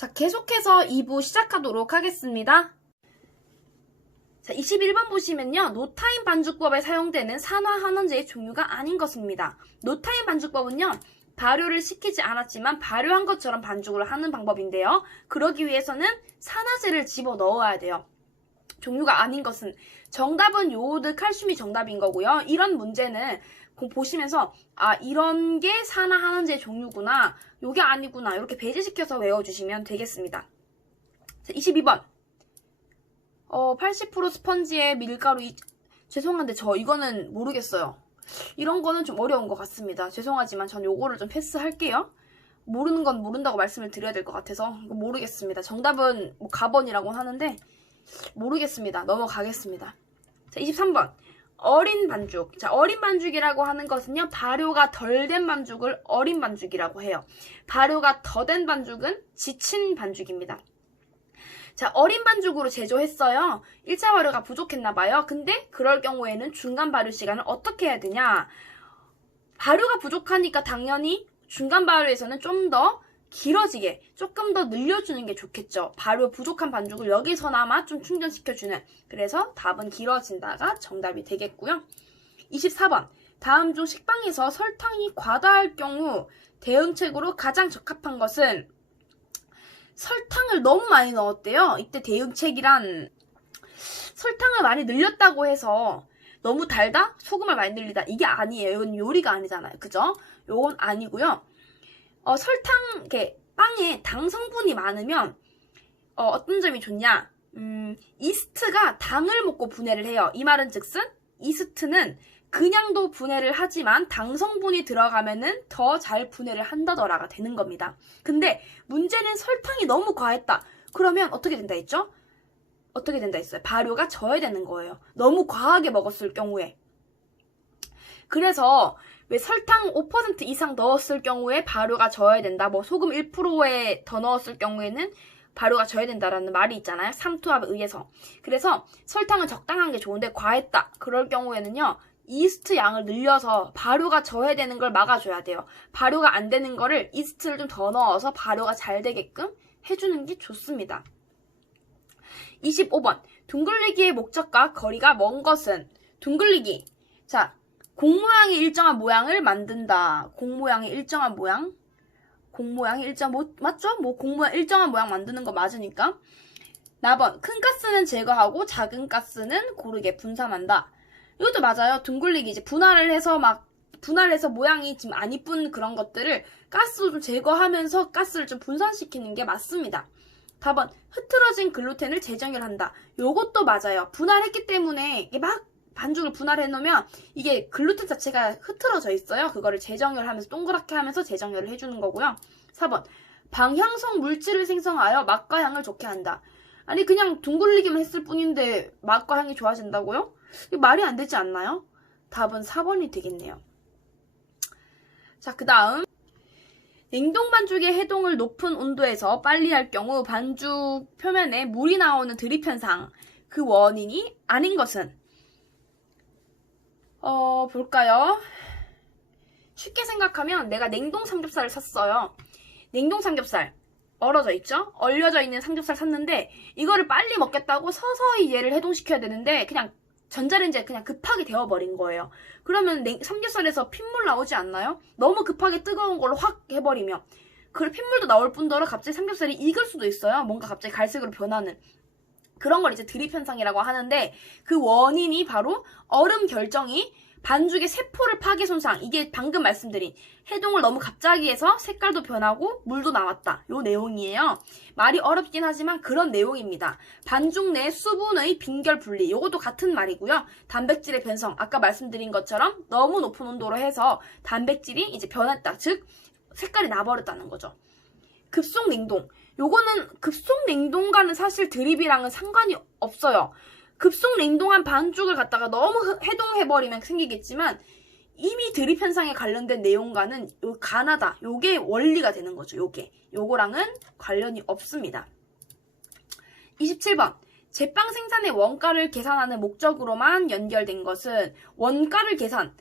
자, 계속해서 2부 시작하도록 하겠습니다. 자, 21번 보시면요. 노타임 반죽법에 사용되는 산화환원제의 종류가 아닌 것입니다. 노타임 반죽법은요. 발효를 시키지 않았지만 발효한 것처럼 반죽을 하는 방법인데요. 그러기 위해서는 산화제를 집어넣어야 돼요. 종류가 아닌 것은 정답은 요오드 칼슘이 정답인 거고요. 이런 문제는 보시면서 이런 게 산화환원제의 종류구나, 요게 아니구나 이렇게 배제시켜서 외워주시면 되겠습니다. 자, 22번 80% 스펀지에 밀가루 죄송한데 저 이거는 모르겠어요. 이런 거는 좀 어려운 것 같습니다. 죄송하지만 전 요거를 좀 패스할게요. 모르는 건 모른다고 말씀을 드려야 될 것 같아서 모르겠습니다. 정답은 뭐 가번이라고 하는데 모르겠습니다. 넘어가겠습니다. 자, 23번 어린 반죽. 자, 어린 반죽이라고 하는 것은요, 발효가 덜 된 반죽을 어린 반죽이라고 해요. 발효가 더 된 반죽은 지친 반죽입니다. 자, 어린 반죽으로 제조했어요. 1차 발효가 부족했나봐요. 근데 그럴 경우에는 중간 발효 시간을 어떻게 해야 되냐? 발효가 부족하니까 당연히 중간 발효에서는 좀 더 길어지게 조금 더 늘려주는 게 좋겠죠. 발효 부족한 반죽을 여기서나마 좀 충전시켜주는. 그래서 답은 길어진다가 정답이 되겠고요. 24번 다음 중 식빵에서 설탕이 과다할 경우 대응책으로 가장 적합한 것은 설탕을 너무 많이 넣었대요. 이때 대응책이란 설탕을 많이 늘렸다고 해서 너무 달다? 소금을 많이 늘리다. 이게 아니에요. 이건 요리가 아니잖아요. 그죠? 요건 아니고요. 설탕, 빵에 당 성분이 많으면 어떤 점이 좋냐? 이스트가 당을 먹고 분해를 해요. 이 말은 즉슨 이스트는 그냥도 분해를 하지만 당 성분이 들어가면은 더 잘 분해를 한다더라가 되는 겁니다. 근데 문제는 설탕이 너무 과했다. 그러면 어떻게 된다 했죠? 어떻게 된다 했어요? 발효가 져야 되는 거예요. 너무 과하게 먹었을 경우에. 그래서 왜 설탕 5% 이상 넣었을 경우에 발효가 져야 된다. 뭐 소금 1%에 더 넣었을 경우에는 발효가 져야 된다라는 말이 있잖아요. 삼투압에 의해서. 그래서 설탕은 적당한 게 좋은데 과했다. 그럴 경우에는요. 이스트 양을 늘려서 발효가 져야 되는 걸 막아줘야 돼요. 발효가 안 되는 거를 이스트를 좀 더 넣어서 발효가 잘 되게끔 해주는 게 좋습니다. 25번 둥글리기의 목적과 거리가 먼 것은 둥글리기. 자, 공 모양의 일정한 모양을 만든다. 공 모양의 일정한 모양. 공 모양의 맞죠? 뭐 공 모양 일정한 모양 만드는 거 맞으니까. 나번 큰 가스는 제거하고 작은 가스는 고르게 분산한다. 이것도 맞아요. 둥글리기 이제 분할을 해서 모양이 지금 안 이쁜 그런 것들을 가스로 좀 제거하면서 가스를 좀 분산시키는 게 맞습니다. 다번 흐트러진 글루텐을 재정렬한다. 요것도 맞아요. 분할했기 때문에 이게 막 반죽을 분할해 놓으면 이게 글루텐 자체가 흐트러져 있어요. 그거를 재정렬하면서 동그랗게 하면서 재정렬을 해주는 거고요. 4번 방향성 물질을 생성하여 맛과 향을 좋게 한다. 아니 그냥 둥글리기만 했을 뿐인데 맛과 향이 좋아진다고요? 이거 말이 안 되지 않나요? 답은 4번이 되겠네요. 자, 그 다음 냉동 반죽의 해동을 높은 온도에서 빨리 할 경우 반죽 표면에 물이 나오는 드립 현상. 그 원인이 아닌 것은 볼까요? 쉽게 생각하면 내가 냉동 삼겹살을 샀어요. 냉동 삼겹살 얼어져 있죠? 얼려져 있는 삼겹살 샀는데 이거를 빨리 먹겠다고 서서히 얘를 해동시켜야 되는데 그냥 전자레인지에 그냥 급하게 데워버린 거예요. 그러면 삼겹살에서 핏물 나오지 않나요? 너무 급하게 뜨거운 걸로 확 해버리면 그 핏물도 나올 뿐더러 갑자기 삼겹살이 익을 수도 있어요. 뭔가 갑자기 갈색으로 변하는 그런 걸 이제 드립 현상이라고 하는데 그 원인이 바로 얼음 결정이 반죽의 세포를 파괴 손상. 이게 방금 말씀드린 해동을 너무 갑자기 해서 색깔도 변하고 물도 나왔다. 요 내용이에요. 말이 어렵긴 하지만 그런 내용입니다. 반죽 내 수분의 빈결 분리. 요것도 같은 말이고요. 단백질의 변성. 아까 말씀드린 것처럼 너무 높은 온도로 해서 단백질이 이제 변했다. 즉 색깔이 나버렸다는 거죠. 급속 냉동. 요거는 급속 냉동과는 사실 드립이랑은 상관이 없어요. 급속 냉동한 반죽을 갖다가 너무 해동해버리면 생기겠지만 이미 드립 현상에 관련된 내용과는 요 가나다. 요게 원리가 되는 거죠. 요거랑은 관련이 없습니다. 27번 제빵 생산의 원가를 계산하는 목적으로만 연결된 것은 원가를 계산.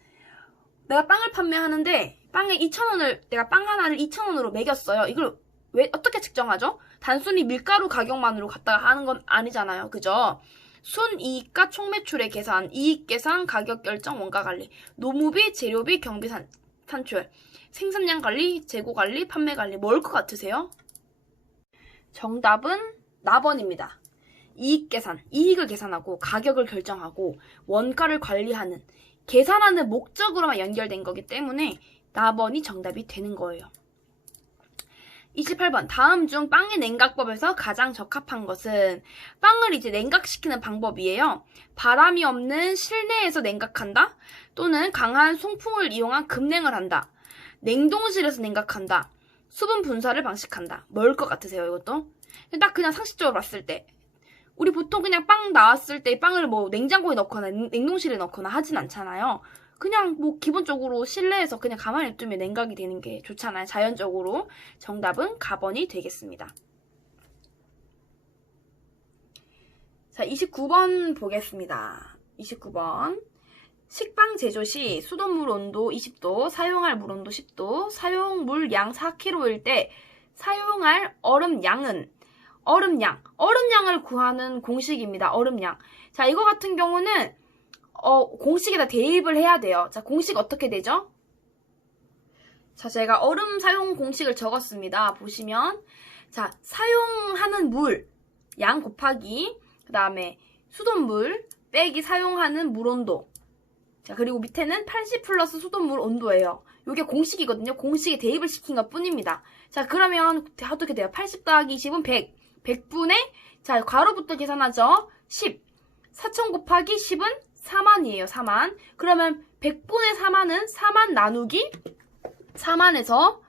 내가 빵을 판매하는데 빵에 2,000원을 내가 빵 하나를 2,000원으로 매겼어요. 이걸 왜 어떻게 측정하죠? 단순히 밀가루 가격만으로 갖다가 하는 건 아니잖아요. 그죠? 순이익과 총매출의 계산, 이익 계산, 가격 결정, 원가 관리, 노무비, 재료비, 경비 산출, 생산량 관리, 재고 관리, 판매 관리. 뭘 것 같으세요? 정답은 4번입니다. 이익 계산, 이익을 계산하고 가격을 결정하고 원가를 관리하는, 계산하는 목적으로만 연결된 거기 때문에 4번이 정답이 되는 거예요. 28번. 다음 중 빵의 냉각법에서 가장 적합한 것은, 빵을 이제 냉각시키는 방법이에요. 바람이 없는 실내에서 냉각한다, 또는 강한 송풍을 이용한 급냉을 한다, 냉동실에서 냉각한다, 수분 분사를 방식한다. 뭘 것 같으세요, 이것도? 딱 그냥 상식적으로 봤을 때, 우리 보통 그냥 빵 나왔을 때 빵을 뭐 냉장고에 넣거나 냉동실에 넣거나 하진 않잖아요. 그냥 뭐 기본적으로 실내에서 그냥 가만히 놔두면 냉각이 되는 게 좋잖아요. 자연적으로. 정답은 가번이 되겠습니다. 자, 29번 보겠습니다. 29번. 식빵 제조 시 수돗물 온도 20도, 사용할 물 온도 10도, 사용물 양 4kg일 때 사용할 얼음양은, 얼음양을 구하는 공식입니다. 얼음양. 자, 이거 같은 경우는 공식에다 대입을 해야 돼요. 자, 공식 어떻게 되죠? 자, 제가 얼음 사용 공식을 적었습니다. 보시면, 자, 사용하는 물 양 곱하기, 그 다음에 수돗물 빼기 사용하는 물 온도. 자, 그리고 밑에는 80 플러스 수돗물 온도예요. 이게 공식이거든요. 공식에 대입을 시킨 것 뿐입니다. 자, 그러면 어떻게 돼요? 80 더하기 20은 100. 100분의, 자, 괄호부터 계산하죠. 10. 4000 곱하기 10은 4만이에요. 4만. 그러면 100분의 4만은 4만 나누기 4만에서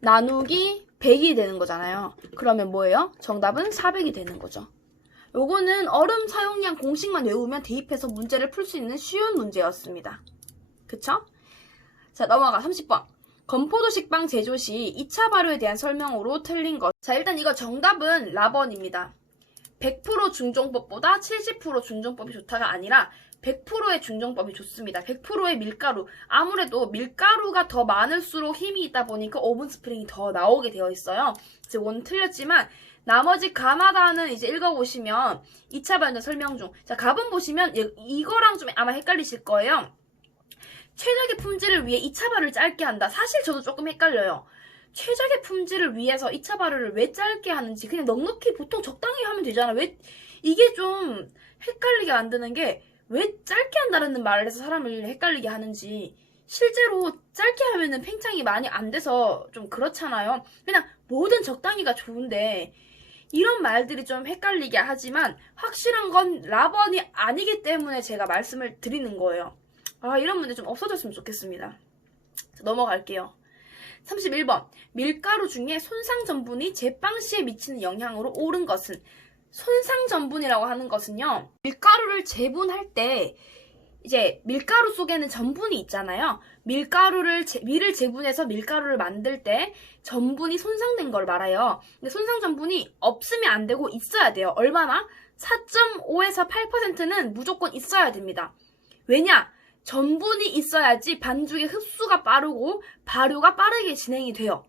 나누기 100이 되는 거잖아요. 그러면 뭐예요? 정답은 400이 되는 거죠. 요거는 얼음 사용량 공식만 외우면 대입해서 문제를 풀 수 있는 쉬운 문제였습니다. 그쵸? 자, 넘어가. 30번. 건포도 식빵 제조 시 2차 발효에 대한 설명으로 틀린 것. 자, 일단 이거 정답은 라번입니다. 100% 중종법보다 70% 중종법이 좋다가 아니라 100%의 중종법이 좋습니다. 100%의 밀가루. 아무래도 밀가루가 더 많을수록 힘이 있다 보니까 오븐 스프링이 더 나오게 되어 있어요. 그래서 이건 틀렸지만 나머지 가마다는 이제 읽어보시면 2차 발효 설명 중. 자, 가본 보시면 이거랑 좀 아마 헷갈리실 거예요. 최적의 품질을 위해 2차 발효를 짧게 한다. 사실 저도 조금 헷갈려요. 최적의 품질을 위해서 2차 발효를 왜 짧게 하는지, 그냥 넉넉히 보통 적당히 하면 되잖아요. 왜 이게 좀 헷갈리게 만드는 게, 왜 짧게 한다는 말을 해서 사람을 헷갈리게 하는지, 실제로 짧게 하면은 팽창이 많이 안 돼서 좀 그렇잖아요. 그냥 뭐든 적당히가 좋은데 이런 말들이 좀 헷갈리게 하지만 확실한 건 라번이 아니기 때문에 제가 말씀을 드리는 거예요. 아, 이런 문제 좀 없어졌으면 좋겠습니다. 자, 넘어갈게요. 31번. 밀가루 중에 손상전분이 제빵시에 미치는 영향으로 옳은 것은, 손상전분이라고 하는 것은요, 밀가루를 재분할 때 이제 밀가루 속에는 전분이 있잖아요. 밀을 재분해서 밀가루를 만들 때 전분이 손상된 걸 말해요. 근데 손상전분이 없으면 안 되고 있어야 돼요. 얼마나? 4.5에서 8%는 무조건 있어야 됩니다. 왜냐? 전분이 있어야지 반죽의 흡수가 빠르고 발효가 빠르게 진행이 돼요.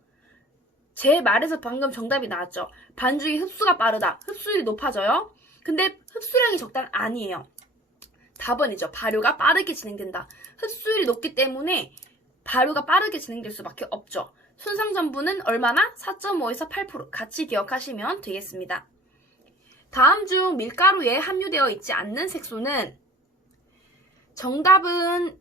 제 말에서 방금 정답이 나왔죠. 반죽의 흡수가 빠르다. 흡수율이 높아져요. 근데 흡수량이 적당 아니에요. 답은이죠. 발효가 빠르게 진행된다. 흡수율이 높기 때문에 발효가 빠르게 진행될 수밖에 없죠. 손상전분은 얼마나? 4.5에서 8% 같이 기억하시면 되겠습니다. 다음 중 밀가루에 함유되어 있지 않는 색소는, 정답은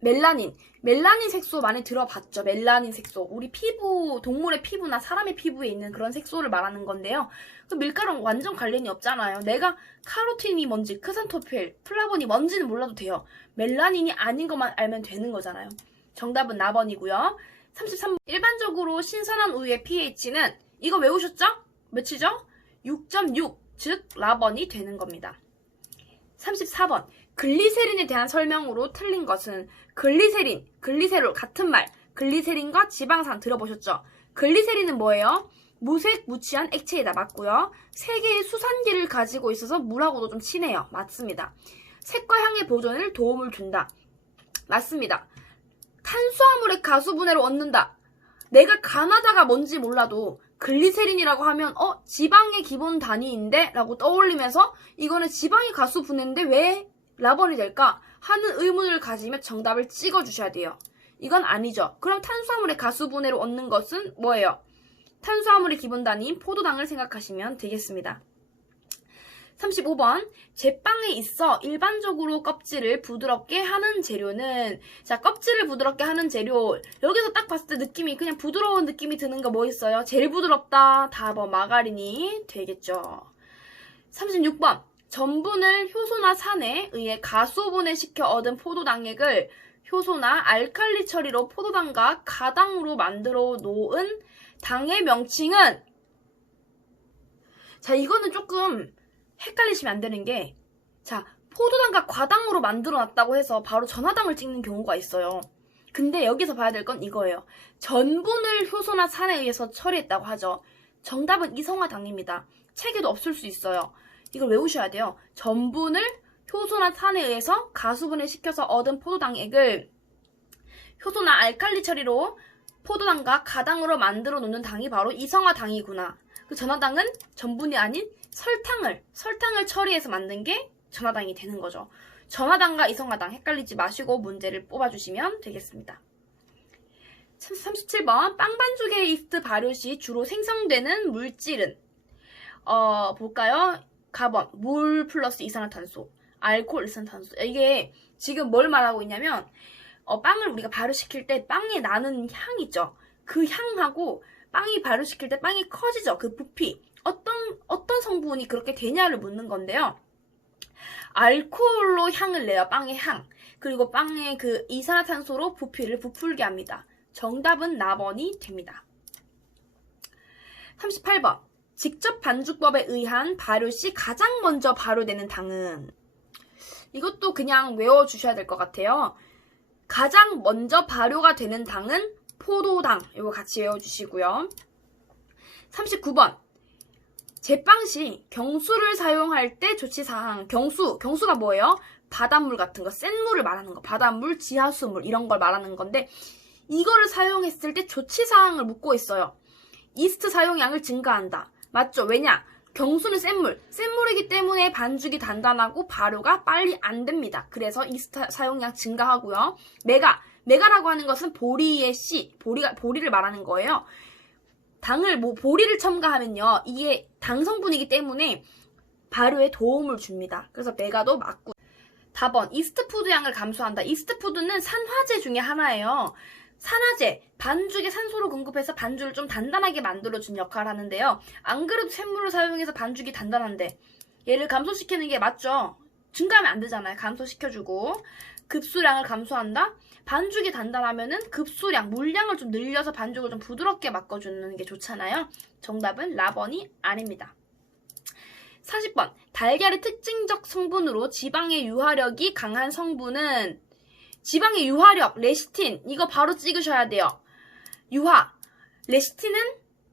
멜라닌. 멜라닌 색소 많이 들어봤죠? 멜라닌 색소. 우리 피부, 동물의 피부나 사람의 피부에 있는 그런 색소를 말하는 건데요. 그 밀가루랑 완전 관련이 없잖아요. 내가 카로틴이 뭔지, 크산토필, 플라본이 뭔지는 몰라도 돼요. 멜라닌이 아닌 것만 알면 되는 거잖아요. 정답은 4번이고요. 33번. 일반적으로 신선한 우유의 pH는, 이거 외우셨죠? 몇이죠? 6.6, 즉 라번이 되는 겁니다. 34번. 글리세린에 대한 설명으로 틀린 것은, 글리세롤 같은 말, 글리세린과 지방산 들어보셨죠? 글리세린은 뭐예요? 무색 무취한 액체이다. 맞고요. 3개의 수산기를 가지고 있어서 물하고도 좀 친해요. 맞습니다. 색과 향의 보존을 도움을 준다. 맞습니다. 탄수화물의 가수분해를 얻는다. 내가 가나다가 뭔지 몰라도 글리세린이라고 하면 지방의 기본 단위인데? 라고 떠올리면서 이거는 지방이 가수 분해인데 왜 라번이 될까? 하는 의문을 가지며 정답을 찍어주셔야 돼요. 이건 아니죠. 그럼 탄수화물의 가수 분해로 얻는 것은 뭐예요? 탄수화물의 기본 단위인 포도당을 생각하시면 되겠습니다. 35번. 제빵에 있어 일반적으로 껍질을 부드럽게 하는 재료는, 자, 껍질을 부드럽게 하는 재료, 여기서 딱 봤을 때 느낌이 그냥 부드러운 느낌이 드는 거 뭐 있어요? 제일 부드럽다. 답은 마가린이 되겠죠. 36번. 전분을 효소나 산에 의해 가수분해시켜 얻은 포도당액을 효소나 알칼리 처리로 포도당과 가당으로 만들어 놓은 당의 명칭은, 자, 이거는 조금 헷갈리시면 안 되는 게, 자, 포도당과 과당으로 만들어 놨다고 해서 바로 전화당을 찍는 경우가 있어요. 근데 여기서 봐야 될 건 이거예요. 전분을 효소나 산에 의해서 처리했다고 하죠. 정답은 이성화당입니다. 책에도 없을 수 있어요. 이걸 외우셔야 돼요. 전분을 효소나 산에 의해서 가수분해 시켜서 얻은 포도당액을 효소나 알칼리 처리로 포도당과 가당으로 만들어 놓는 당이 바로 이성화당이구나. 그 전화당은 전분이 아닌 설탕을 처리해서 만든 게 전화당이 되는 거죠. 전화당과 이성화당 헷갈리지 마시고 문제를 뽑아주시면 되겠습니다. 37번. 빵 반죽의 이스트 발효 시 주로 생성되는 물질은, 볼까요? 가번, 물 플러스 이산화탄소, 알코올, 이산화탄소. 이게 지금 뭘 말하고 있냐면, 빵을 우리가 발효시킬 때 빵에 나는 향 있죠? 그 향하고 빵이 발효시킬 때 빵이 커지죠? 그 부피. 어떤 성분이 그렇게 되냐를 묻는 건데요. 알코올로 향을 내요. 빵의 향. 그리고 빵의 그 이산화탄소로 부피를 부풀게 합니다. 정답은 나번이 됩니다. 38번. 직접 반죽법에 의한 발효 시 가장 먼저 발효되는 당은, 이것도 그냥 외워주셔야 될 것 같아요. 가장 먼저 발효가 되는 당은 포도당. 이거 같이 외워주시고요. 39번. 제빵 시 경수를 사용할 때 조치사항. 경수가 뭐예요? 바닷물 같은 거, 센 물을 말하는 거. 바닷물, 지하수물 이런 걸 말하는 건데, 이거를 사용했을 때 조치사항을 묻고 있어요. 이스트 사용량을 증가한다. 맞죠? 왜냐? 경수는 센물이기 때문에 반죽이 단단하고 발효가 빨리 안 됩니다. 그래서 이스트 사용량 증가하고요. 메가라고 하는 것은 보리의 씨, 보리를 말하는 거예요. 보리를 첨가하면요, 이게 당 성분이기 때문에 발효에 도움을 줍니다. 그래서 메가도 맞고. 다번, 이스트푸드 양을 감소한다. 이스트푸드는 산화제 중에 하나예요. 산화제, 반죽에 산소를 공급해서 반죽을 좀 단단하게 만들어준 역할을 하는데요. 안 그래도 샘물을 사용해서 반죽이 단단한데 얘를 감소시키는 게 맞죠? 증가하면 안 되잖아요. 감소시켜주고. 급수량을 감소한다? 반죽이 단단하면은 급수량, 물량을 좀 늘려서 반죽을 좀 부드럽게 바꿔주는 게 좋잖아요. 정답은 라번이 아닙니다. 40번. 달걀의 특징적 성분으로 지방의 유화력이 강한 성분은, 지방의 유화력, 레시틴, 이거 바로 찍으셔야 돼요. 레시틴은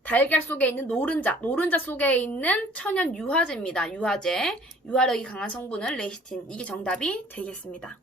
달걀 속에 있는 노른자 속에 있는 천연 유화제입니다. 유화력이 강한 성분은 레시틴. 이게 정답이 되겠습니다.